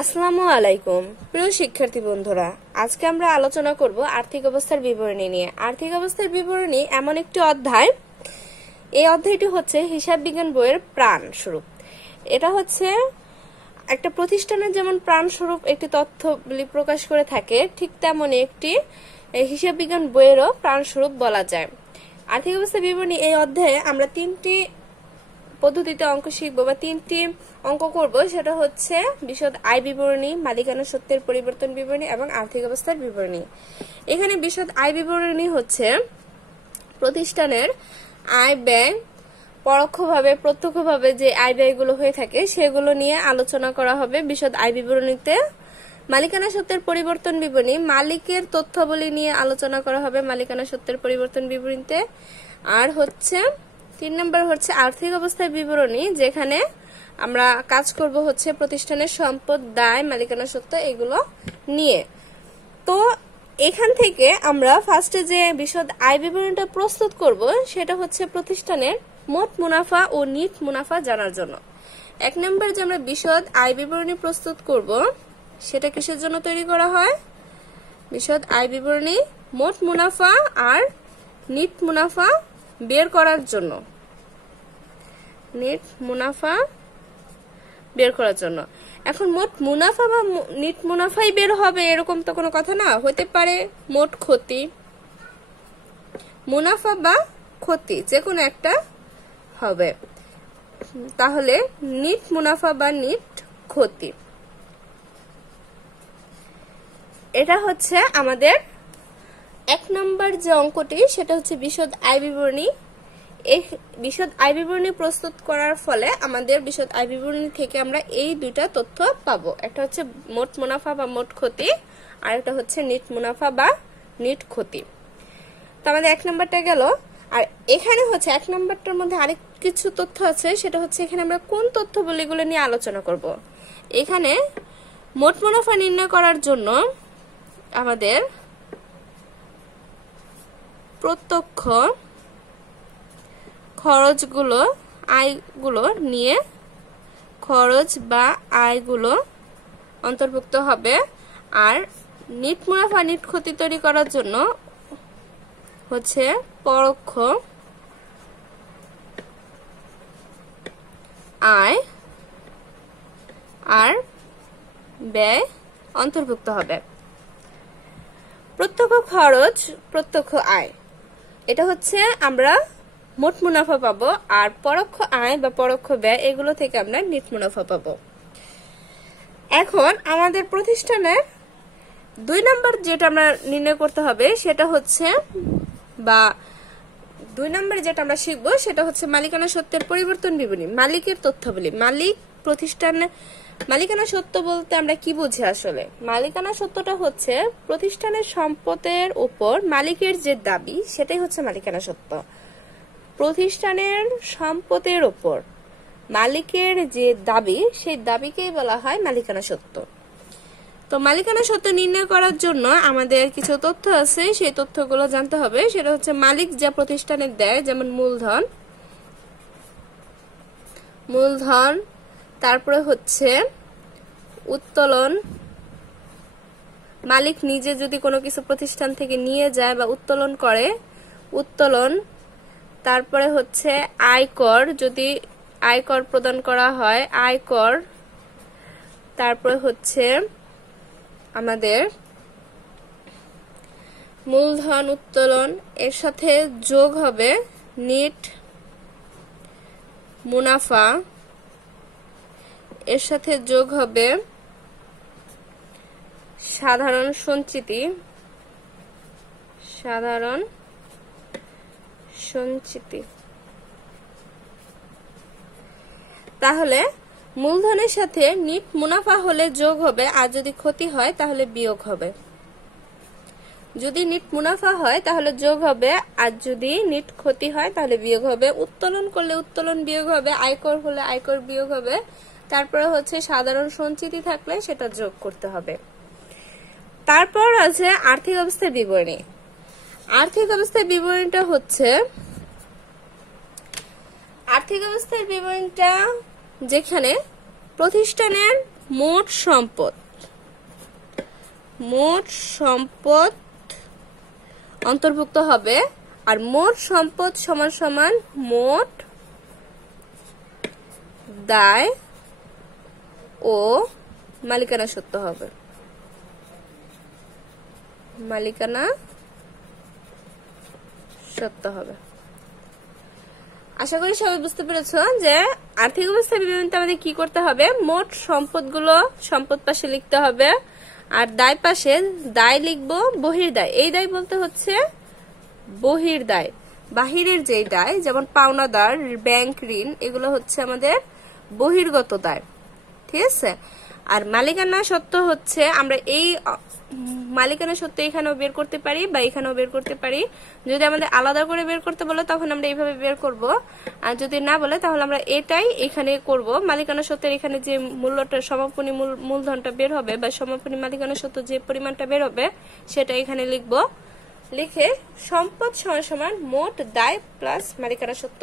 আসসালামু আলাইকুম প্রিয় শিক্ষার্থী বন্ধুরা, আজকে আমরা আলোচনা করব আর্থিক অবস্থার বিবরণী নিয়ে। আর্থিক অবস্থার বিবরণী এমন একটি অধ্যায়, এই অধ্যায়টি হচ্ছে হিসাব বিজ্ঞান বইয়ের প্রাণ স্বরূপ। এটা হচ্ছে একটা প্রতিষ্ঠানের যেমন প্রাণ স্বরূপ একটি তথ্যগুলি প্রকাশ করে থাকে, ঠিক তেমনি একটি হিসাব বিজ্ঞান বইয়েরও প্রাণ স্বরূপ বলা যায়। আর্থিক অবস্থার বিবরণী এই অধ্যায়ে আমরা তিনটি পদ্ধতিতে অঙ্ক শিখবো বা তিনটি অঙ্ক করব। সেটা হচ্ছে বিশদ আয় বিবরণী, মালিকানা সত্ত্বের পরিবর্তন বিবরণী এবং আর্থিক অবস্থার বিবরণী। এখানে বিশদ আয় বিবরণী হচ্ছে প্রতিষ্ঠানের আয় ব্যয়, পরোক্ষভাবে প্রত্যক্ষভাবে যে আয় ব্যয়গুলো হয়ে থাকে সেগুলো নিয়ে আলোচনা করা হবে বিশদ আয় বিবরণীতে। মালিকানা সত্ত্বের পরিবর্তন বিবরণী, মালিকের তথ্যাবলী নিয়ে আলোচনা করা হবে মালিকানা সত্ত্বের পরিবর্তন বিবরণীতে। আর হচ্ছে 3 নম্বর হচ্ছে আর্থিক অবস্থার বিবরণী, যেখানে আমরা কাজ করব হচ্ছে প্রতিষ্ঠানের সম্পদ, দায়, মালিকানা সত্ত্ব এগুলো নিয়ে। তো এখান থেকে আমরা ফার্স্টে যে বিশদ আয় বিবরণীটা প্রস্তুত করব সেটা হচ্ছে প্রতিষ্ঠানের মোট মুনাফা ও নিট মুনাফা জানার জন্য। 1 নম্বর যে আমরা বিশদ আয় বিবরণী প্রস্তুত করব সেটা কিসের জন্য তৈরি করা হয়? বিশদ আয় বিবরণী মোট মুনাফা আর নিট মুনাফা বের করার জন্য। নিট মুনাফা বের করার জন্য। এখন মোট মুনাফা বা নিট মুনাফাই বের হবে এরকম তো কোনো কথা না, হতে পারে মোট ক্ষতি, মুনাফা বা ক্ষতি যে কোনো একটা হবে। তাহলে নিট মুনাফা বা নিট ক্ষতি, এটা হচ্ছে আমাদের 1 নম্বর যে অঙ্কটি, সেটা হচ্ছে বিশদ আয় বিবরণী। এই বিশদ আয় বিবরণী প্রস্তুত করার ফলে আমাদের বিশদ আয় বিবরণী থেকে আমরা এই দুইটা তথ্য পাবো। একটা হচ্ছে মোট মুনাফা বা মোট ক্ষতি, আর একটা হচ্ছে নিট মুনাফা বা নিট ক্ষতি। তো আমাদের 1 নম্বরটা গেল। আর এখানে হচ্ছে 1 নম্বরটার মধ্যে আরেক কিছু তথ্য আছে, সেটা হচ্ছে এখানে আমরা কোন তথ্যগুলো নিয়ে আলোচনা করব। এখানে মোট মুনাফা নির্ণয় করার জন্য আমাদের প্রত্যক্ষ খরচগুলো, আয়গুলো নিয়ে খরচ বা আয়গুলো অন্তর্ভুক্ত হবে। আর নিট মুনাফা নিট ক্ষতি তৈরি করার জন্য হচ্ছে পরোক্ষ আয় আর ব্যয় অন্তর্ভুক্ত হবে। প্রত্যক্ষ খরচ, প্রত্যক্ষ আয়, এটা হচ্ছে আমরা মোট মুনাফা পাবো। আর পরোক্ষ আয় বা পরোক্ষ ব্যয় এগুলো থেকে আমরা নিট মুনাফা পাবো। এখন আমাদের প্রতিষ্ঠানের 2 নম্বর যেটা আমরা নির্ণয় করতে হবে সেটা হচ্ছে, বা 2 নম্বরে যেটা আমরা শিখবো সেটা হচ্ছে মালিকানা সত্ত্বের পরিবর্তন বিবরণী, মালিকের তথ্যাবলী। মালিক প্রতিষ্ঠানে মালিকানা সত্ত্ব বলতে আমরা কি বুঝি আসলে? মালিকানা সত্ত্বটা হচ্ছে প্রতিষ্ঠানের সম্পদের উপর মালিকের যে দাবি সেটাই হচ্ছে মালিকানা সত্ত্ব। প্রতিষ্ঠানের সম্পদের উপর মালিকের যে দাবি সেই দাবিকেই বলা হয় মালিকানা সত্ত্ব। তো মালিকানা সত্ত্ব নির্ণয় করার জন্য আমাদের কিছু তথ্য আছে, সেই তথ্যগুলো জানতে হবে। সেটা হচ্ছে মালিক যা প্রতিষ্ঠানের দেয়, যেমন মূলধন, তারপরে হচ্ছে উত্তোলন, মালিক নিজে যদি কোনো কিছু প্রতিষ্ঠান থেকে নিয়ে যায় বা উত্তোলন করে, উত্তোলন, তারপরে হচ্ছে আয়কর, যদি আয়কর প্রদান করা হয় আয়কর, তারপরে হচ্ছে আমাদের মূলধন উত্তোলন, এর সাথে যোগ হবে নিট মুনাফা, এর সাথে যোগ হবে সাধারণ সঞ্চিতি, তাহলে মূলধনের সাথে নিট মুনাফা হলে যোগ হবে, আর যদি ক্ষতি হয় তাহলে বিয়োগ হবে। যদি নিট মুনাফা হয় তাহলে যোগ হবে, আর যদি নিট ক্ষতি হয় তাহলে বিয়োগ হবে। উত্তোলন করলে উত্তোলন বিয়োগ হবে, আয়কর হলে আয়কর বিয়োগ হবে, তারপরে হচ্ছে সাধারণ সঞ্চিতি থাকলে সেটা যোগ করতে হবে। তারপর আছে আর্থিক অবস্থার বিবরণী। আর্থিক অবস্থার বিবরণীটা হচ্ছে যেখানে প্রতিষ্ঠানের মোট সম্পদ অন্তর্ভুক্ত হবে। আর মোট সম্পদ সমান সমান মোট দায় ও মালিকানা সত্ত্ব হবে। মালিকানা সত্ত্ব হবে। আশা করি সবাই বুঝতে পেরেছো যে আর্থিক অবস্থা বিবরণীতে আমাদের কি করতে হবে, মোট সম্পদগুলো সম্পদ পাশে লিখতে হবে, আর দায় পাশে দায় লিখবো বহির্দায়। এই দায় বলতে হচ্ছে বহির্দায়, বাহিরের যেই দায়, যেমন পাওনাদার, ব্যাংক ঋণ, এগুলো হচ্ছে আমাদের বহির্গত দায়। ঠিক আছে। আর মালিকানা সত্ত্ব হচ্ছে আমরা এই মালিকানা সত্ত্ব এখানেও বের করতে পারি বা এখানেও বের করতে পারি। যদি আমাদের আলাদা করে বের করতে বলে তখন আমরা এইভাবে বের করব, আর যদি না বলে তাহলে আমরা এটাই এখানে করব। মালিকানা সত্ত্বের এখানে যে মূল্যটা সমাপনী মূলধনটা বের হবে বা সমাপনী মালিকানা সত্ত্ব যে পরিমাণটা বের হবে সেটা এখানে লিখব। লিখে সম্পদ সমান সমান মোট দায় প্লাস মালিকানা সত্ত্ব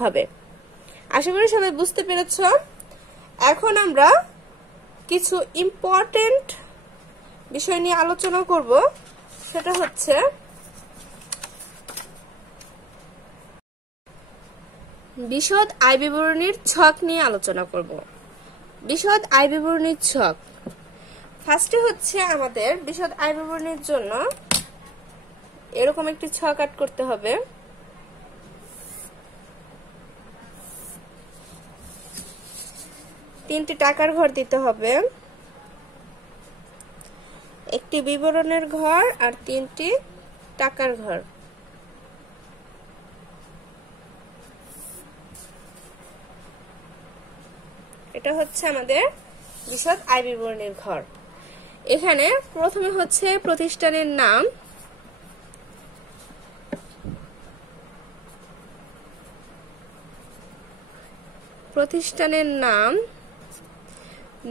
হবে। আশা করি সবাই বুঝতে পেরেছ। এখন আমরা কিছু ইম্পর্টেন্ট বিষয় নিয়ে আলোচনা করব, সেটা হচ্ছে বিশদ আয় বিবরণীর ছক নিয়ে আলোচনা করব। বিশদ আয় বিবরণীর ছক ফার্স্টে হচ্ছে আমাদের বিশদ আয় বিবরণীর জন্য এরকম একটি ছক আট করতে হবে। তিনটি টাকার ঘর দিতে হবে, একটি বিবরণের ঘর আর তিনটি টাকার ঘর। এটা হচ্ছে আমাদের বিশদ আয় বিবরণীর ঘর। এখানে প্রথমে হচ্ছে প্রতিষ্ঠানের নাম,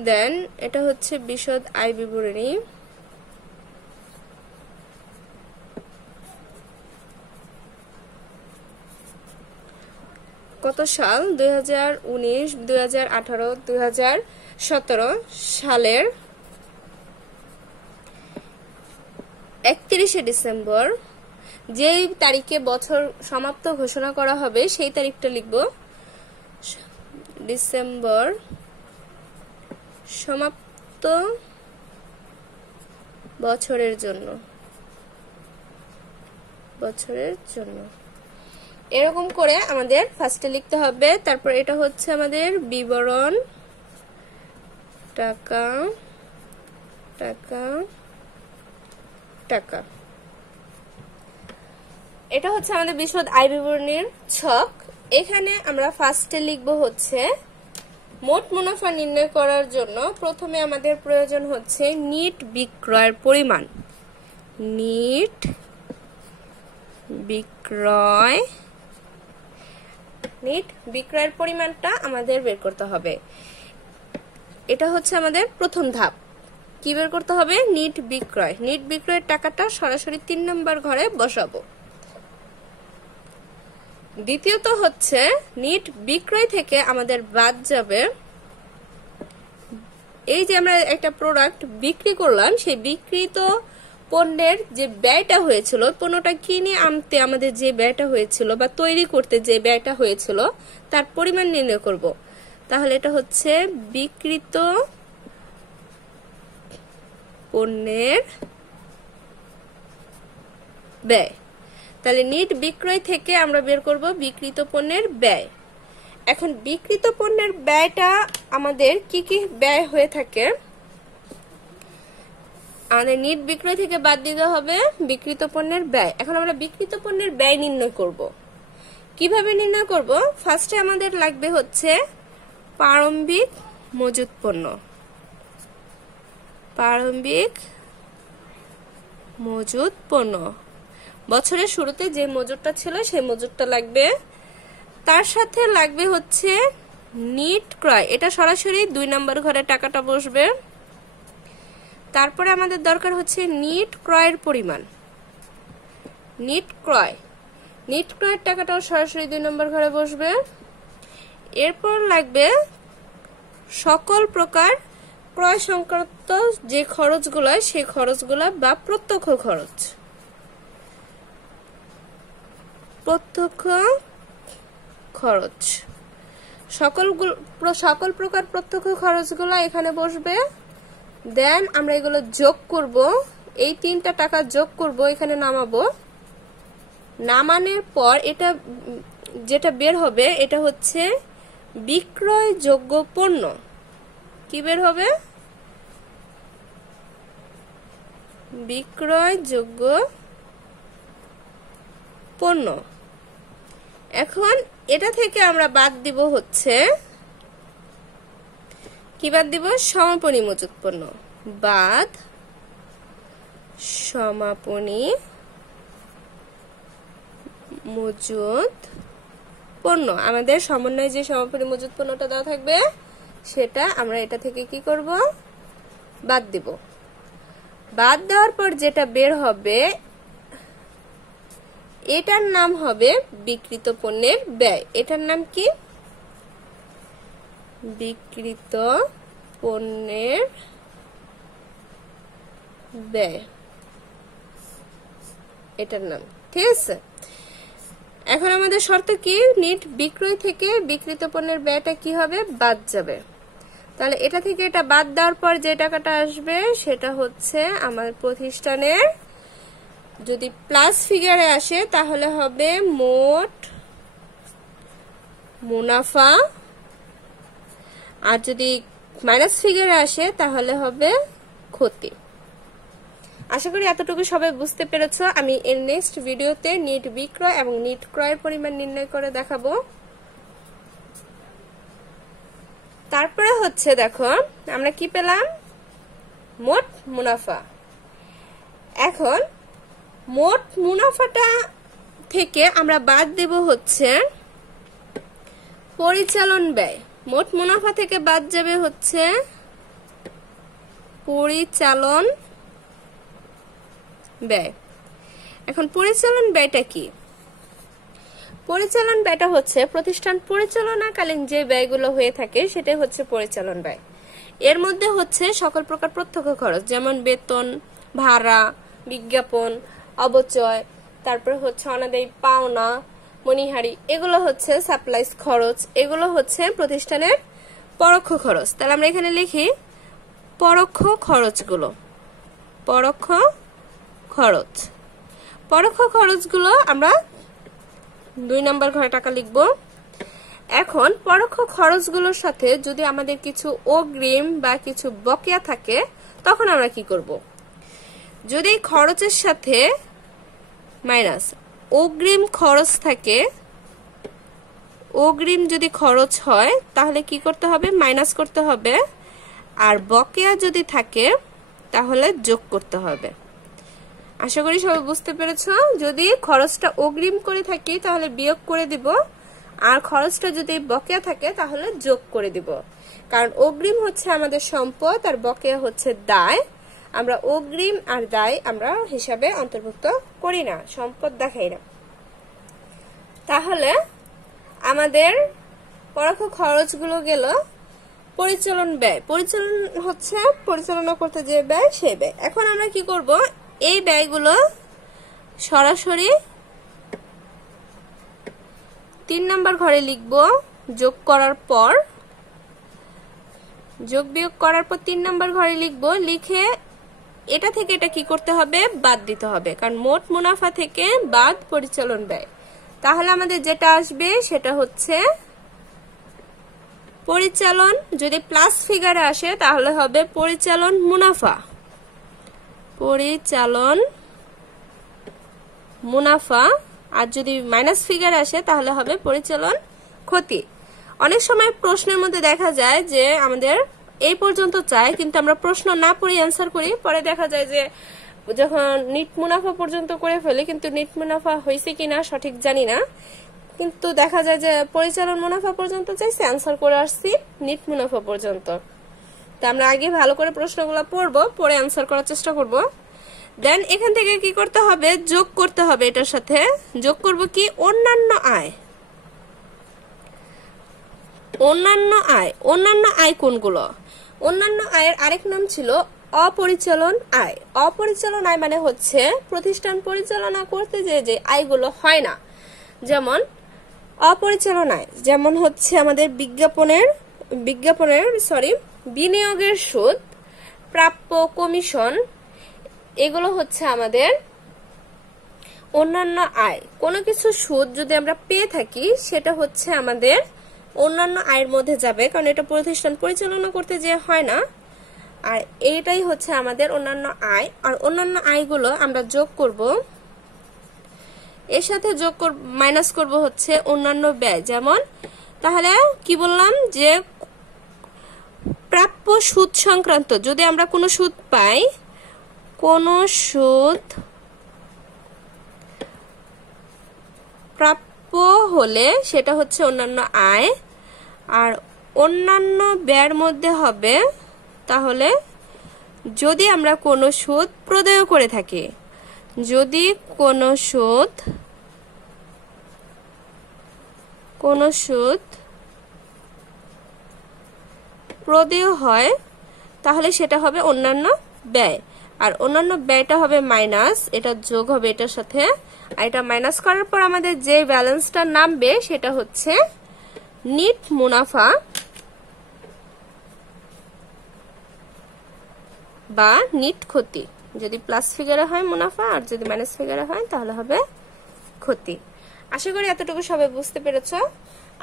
দেন এটা হচ্ছে বিশদ আয় বিবরণী, কত সাল, 2019, 2018, 2017 সালের 31শে ডিসেম্বর, যেই তারিখে বছর সমাপ্ত ঘোষণা করা হবে সেই তারিখটা লিখব। ডিসেম্বর সমাপ্ত বছরের জন্য এরকম করে আমাদের ফার্স্টে লিখতে হবে। তারপর এটা হচ্ছে আমাদের বিবরণ, টাকা টাকা টাকা। এটা হচ্ছে আমাদের বিশদ আয় বিবরণীর ছক। এখানে আমরা ফার্স্টে লিখব হচ্ছে মোট মুনাফা নির্ণয় করার জন্য প্রথমে আমাদের প্রয়োজন হচ্ছে নিট বিক্রয়ের পরিমাণ। নিট বিক্রয়ের পরিমাণটা আমাদের বের করতে হবে। এটা হচ্ছে আমাদের প্রথম ধাপ। কি বের করতে হবে? নিট বিক্রয়ের টাকাটা সরাসরি 3 নম্বর ঘরে বসাবো। দ্বিতীয়ত হচ্ছে নিট বিক্রয় থেকে আমাদের বাদ যাবে, এই যে আমরা একটা প্রোডাক্ট বিক্রি করলাম, সেই বিক্রিত পণ্যের যে ব্যয়টা হয়েছিল, পণ্যটা কিনে আনতে আমাদের যে ব্যয়টা হয়েছিল বা তৈরি করতে যে ব্যয়টা হয়েছিল তার পরিমাণ নির্ণয় করব। তাহলে এটা হচ্ছে বিক্রিত পণ্যের ব্যয়। তাহলে নিট বিক্রয় থেকে আমরা বের করব বিক্রিত পণ্যের ব্যয়। এখন বিক্রিত পণ্যের ব্যয়টা আমাদের কি কি ব্যয় হয়ে থাকে, আমাদের নিট বিক্রয় থেকে বাদ দিতে হবে বিক্রিত পণ্যের ব্যয়। এখন আমরা বিক্রিত পণ্যের ব্যয় নির্ণয় করব। কিভাবে নির্ণয় করব? ফার্স্টে আমাদের লাগবে হচ্ছে প্রারম্ভিক মজুত পণ্য। বছরের শুরুতে যে মজুরটা ছিল সেই মজুরটা লাগবে। তার সাথে লাগবে হচ্ছে নিট ক্রয়, এটা সরাসরি 2 নম্বর ঘরে টাকাটা বসবে। তারপরে আমাদের দরকার হচ্ছে নিট ক্রয়ের পরিমাণ। নিট ক্রয়ের টাকাটাও সরাসরি 2 নম্বর ঘরে বসবে। এরপর লাগবে সকল প্রকার ক্রয় সংক্রান্ত যে খরচগুলো সেই খরচগুলো বা প্রত্যক্ষ খরচ, প্রত্যক্ষ খরচ সকল প্রকার প্রত্যক্ষ খরচগুলো এখানে বসবে। দেন আমরা এগুলো যোগ করব, এই 3টা টাকা যোগ করব, এখানে নামাবো। নামানোর পর এটা যেটা বের হবে এটা হচ্ছে বিক্রয়যোগ্য পণ্য। কি বের হবে? বিক্রয়যোগ্য পণ্য। এখন এটা থেকে আমরা বাদ দিব হচ্ছে কি বাদ দিব? সমাপনী মজুত পণ্য। বাদ সমাপনী মজুত পণ্য। আমাদের সমন্বয়ে যে সমাপনী মজুত পণ্যটা দেওয়া থাকবে সেটা আমরা এটা থেকে কি করব? বাদ দিব। বাদ দেওয়ার পর যেটা বের হবে এটার নাম হবে বিক্রিত পণ্যের ব্যয়। এটার নাম কি? বিক্রিত পণ্যের ব্যয়, এটার নাম। ঠিক আছে, এখন আমাদের শর্ত কি? নিট বিক্রয় থেকে বিক্রিত পণ্যের ব্যয়টা কি হবে? বাদ যাবে। তাহলে এটা থেকে এটা বাদ দেওয়ার পর যে টাকাটা আসবে সেটা হচ্ছে আমার প্রতিষ্ঠানের, যদি প্লাস ফিগারে আসে তাহলে হবে মোট মুনাফা, আর যদি মাইনাস ফিগারে আসে তাহলে হবে ক্ষতি। আশা করি এতটুকু সবাই বুঝতে পেরেছো। আমি এর নেক্সট ভিডিওতে নিট বিক্রয় এবং নিট ক্রয়ের পরিমাণ নির্ণয় করে দেখাবো। তারপরে হচ্ছে দেখো আমরা কি পেলাম? মোট মুনাফা। এখন মোট মুনাফাটা থেকে আমরা বাদ দেব হচ্ছে পরিচালন ব্যয়। মোট মুনাফা থেকে বাদ যাবে হচ্ছে পরিচালন ব্যয়। এখন পরিচালন ব্যয়টা কি? পরিচালন ব্যয়টা হচ্ছে প্রতিষ্ঠান পরিচালনাকালীন যে ব্যয়গুলো হয়ে থাকে সেটাই হচ্ছে পরিচালন ব্যয়। এর মধ্যে হচ্ছে সকল প্রকার প্রত্যক্ষ খরচ, যেমন বেতন, ভাড়া, বিজ্ঞাপন, অবচয়, তারপরে হচ্ছে অনাদায়ী পাওনা, মনিহারি, এগুলো হচ্ছে সাপ্লাইস খরচ, এগুলো হচ্ছে প্রতিষ্ঠানের পরোক্ষ খরচ। তাহলে আমরা এখানে লিখি পরোক্ষ খরচগুলো। পরোক্ষ খরচ, পরোক্ষ খরচগুলো আমরা 2 নম্বর ঘরে টাকা লিখব। এখন পরোক্ষ খরচগুলোর সাথে যদি আমাদের কিছু অগ্রিম বা কিছু বকেয়া থাকে তখন আমরা কি করব? যদি খরচের সাথে মাইনাস অগ্রিম খরচ থাকে, অগ্রিম যদি খরচ হয় তাহলে কি করতে হবে? মাইনাস করতে হবে। আর বকেয়া যদি থাকে তাহলে যোগ করতে হবে। আশা করি সবাই বুঝতে পেরেছো। যদি খরচটা অগ্রিম করে থাকি তাহলে বিয়োগ করে দিব, আর খরচটা যদি বকেয়া থাকে তাহলে যোগ করে দিব। কারণ অগ্রিম হচ্ছে আমাদের সম্পদ আর বকেয়া হচ্ছে দায়। আমরা অগ্রিম আর দায় আমরা হিসাবে অন্তর্ভুক্ত করি না, সম্পদ দেখাই না। তাহলে আমাদের পরোক্ষ খরচগুলো গেল পরিচালন ব্যয়। পরিচালন হচ্ছে পরিচালনা করতে যে ব্যয় সেই ব্যয়। এখন আমরা কি করব? এই ব্যয়গুলো সরাসরি 3 নম্বর ঘরে লিখব। যোগ করার পর, যোগ বিয়োগ করার পর 3 নম্বর ঘরে লিখব। লিখে এটা থেকে এটা কি করতে হবে? বাদ দিতে হবে, কারণ মোট মুনাফা থেকে বাদ পরিচালন ব্যয়। তাহলে আমাদের যেটা আসবে সেটা হচ্ছে পরিচালন, যদি প্লাস ফিগারে আসে তাহলে হবে পরিচালন মুনাফা। পরিচালন মুনাফা, আর যদি মাইনাস ফিগার আসে তাহলে হবে পরিচালন ক্ষতি। অনেক সময় প্রশ্নের মধ্যে দেখা যায় যে আমাদের এই পর্যন্ত চায়, কিন্তু আমরা প্রশ্ন না পড়ে অ্যান্সার করি। পরে দেখা যায় যে যখন নিট মুনাফা পর্যন্ত করে ফেলি, কিন্তু নিট মুনাফা হয়েছে কিনা সঠিক জানি না, কিন্তু দেখা যায় যে পরিচালন মুনাফা পর্যন্ত চাইছে, অ্যান্সার করে আসছি নিট মুনাফা পর্যন্ত। তো আমরা আগে ভালো করে প্রশ্নগুলো পড়বো, পরে অ্যান্সার করার চেষ্টা করব। দেন এখান থেকে কি করতে হবে? যোগ করতে হবে। এটার সাথে যোগ করব কি? অন্যান্য আয়। অন্যান্য আয়, অন্যান্য আয় কোনগুলো? অন্যান্য আয়ের আরেক নাম ছিল অপরিচালন আয়। অপরিচালন আয় মানে হচ্ছে প্রতিষ্ঠান পরিচালনা করতে যে আয়গুলো হয় না, যেমন অপরিচালন আয়, যেমন হচ্ছে আমাদের বিনিয়োগের সুদ, প্রাপ্য কমিশন, এগুলো হচ্ছে আমাদের অন্যান্য আয়। কোনো কিছু সুদ যদি আমরা পেয়ে থাকি সেটা হচ্ছে আমাদের অন্যান্য আয়ের মধ্যে যাবে, কারণ এটা প্রতিষ্ঠান পরিচালনা করতে যে হয় না। আর এইটাই হচ্ছে আমাদের অন্যান্য আয়। আর অন্যান্য আয়গুলো আমরা যোগ করব, এর সাথে মাইনাস করব হচ্ছে অন্যান্য ব্যয়। যেমন তাহলে কি বললাম যে প্রাপ্য সুদ সংক্রান্ত, যদি আমরা কোনো সুদ পাই, কোনো সুদ প্রাপ্য হলে সেটা হচ্ছে অন্যান্য আয়। আর অন্যান্য ব্যয়ের মধ্যে হবে তাহলে যদি আমরা কোনো সুদ প্রদেয় করে থাকি, যদি কোনো সুদ প্রদেয় হয় তাহলে সেটা হবে অন্যান্য ব্যয়। আর অন্যান্য ব্যয়টা হবে মাইনাস, এটা যোগ হবে এটার সাথে, আর এটা মাইনাস করার পর আমাদের যে ব্যালেন্সটা নামবে সেটা হচ্ছে নিট মুনাফা বা নিট ক্ষতি। যদি প্লাস ফিগারে হয় মুনাফা, আর যদি মাইনাস ফিগারে হয় তাহলে হবে ক্ষতি। আশা করি এতটুকু সবাই বুঝতে পেরেছো।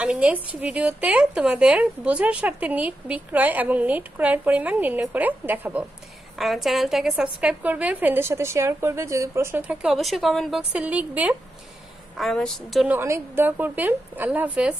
আমি নেক্সট ভিডিওতে তোমাদের বোঝার স্বার্থে নিট বিক্রয় এবং নিট ক্রয়ের পরিমাণ নির্ণয় করে দেখাবো। আর আমার চ্যানেলটাকে সাবস্ক্রাইব করবে, ফ্রেন্ডদের সাথে শেয়ার করবে। যদি প্রশ্ন থাকে অবশ্যই কমেন্ট বক্সে লিখবে, আর আমার জন্য অনেক দোয়া করবে। আল্লাহ হাফেজ।